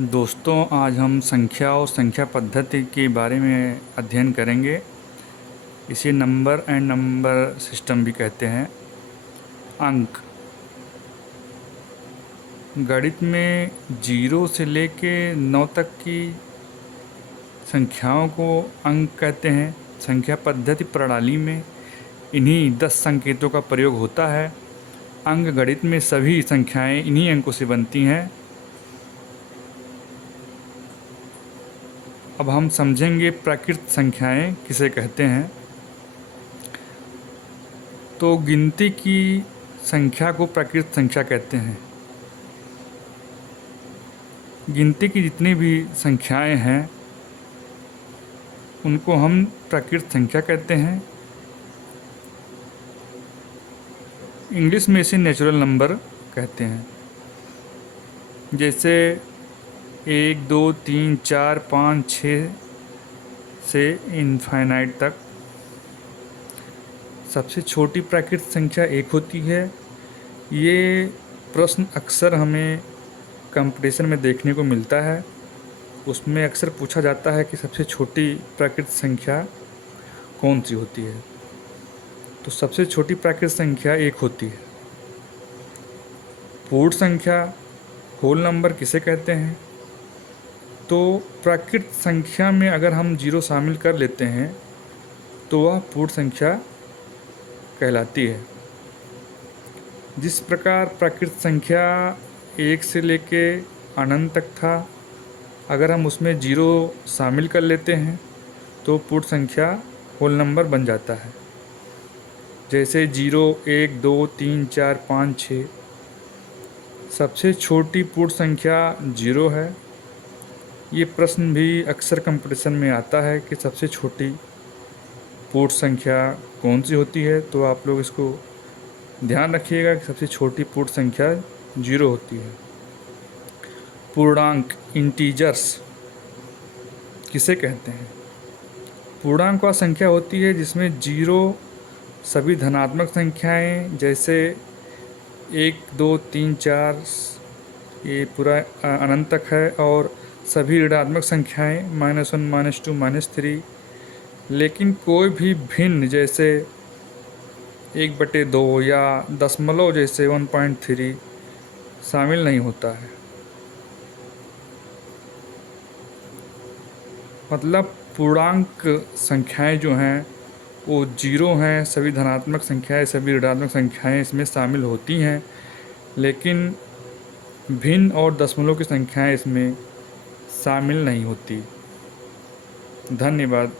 दोस्तों, आज हम संख्या और संख्या पद्धति के बारे में अध्ययन करेंगे। इसे नंबर एंड नंबर सिस्टम भी कहते हैं। अंक गणित में 0 से लेके 9 तक की संख्याओं को अंक कहते हैं। संख्या पद्धति प्रणाली में इन्हीं 10 संकेतों का प्रयोग होता है। अंक गणित में सभी संख्याएं इन्हीं अंकों से बनती हैं। अब हम समझेंगे प्राकृत संख्याएं किसे कहते हैं। तो गिनती की संख्या को प्राकृत संख्या कहते हैं। गिनती की जितनी भी संख्याएं हैं उनको हम प्राकृत संख्या कहते हैं। इंग्लिश में इसे नेचुरल नंबर कहते हैं। जैसे 1, 2, 3, 4, 5, 6 से इनफाइनाइट तक। सबसे छोटी प्राकृत संख्या 1 होती है। ये प्रश्न अक्सर हमें कंपटीशन में देखने को मिलता है। उसमें अक्सर पूछा जाता है कि सबसे छोटी प्राकृत संख्या कौन सी होती है। तो सबसे छोटी प्राकृत संख्या 1 होती है। पूर्ण संख्या होल नंबर किसे कहते हैं। तो प्राकृत संख्या में अगर हम 0 शामिल कर लेते हैं तो वह पूर्ण संख्या कहलाती है। जिस प्रकार प्राकृत संख्या 1 से लेके अनंत तक था, अगर हम उसमें 0 शामिल कर लेते हैं तो पूर्ण संख्या होल नंबर बन जाता है। जैसे 0, 1, 2, 3, 4, 5, 6। सबसे छोटी पूर्ण संख्या 0 है। ये प्रश्न भी अक्सर कंपटीशन में आता है कि सबसे छोटी पूर्ण संख्या कौन सी होती है। तो आप लोग इसको ध्यान रखिएगा कि सबसे छोटी पूर्ण संख्या 0 होती है। पूर्णांक इंटीजर्स किसे कहते हैं। पूर्णांक वह संख्या होती है जिसमें 0 सभी धनात्मक संख्याएं, जैसे 1, 2, 3, 4 ये पूरा अनंत तक है, और सभी ऋणात्मक संख्याएं -1, -2, -3। लेकिन कोई भी भिन्न, जैसे 1/2 या दशमलव जैसे 1.3 शामिल नहीं होता है। मतलब पूर्णांक संख्याएं जो हैं वो 0 हैं, सभी धनात्मक संख्याएं, सभी ऋणात्मक संख्याएं इसमें शामिल होती हैं। लेकिन भिन्न और दशमलव की संख्याएं इसमें शामिल नहीं होती। धन्यवाद।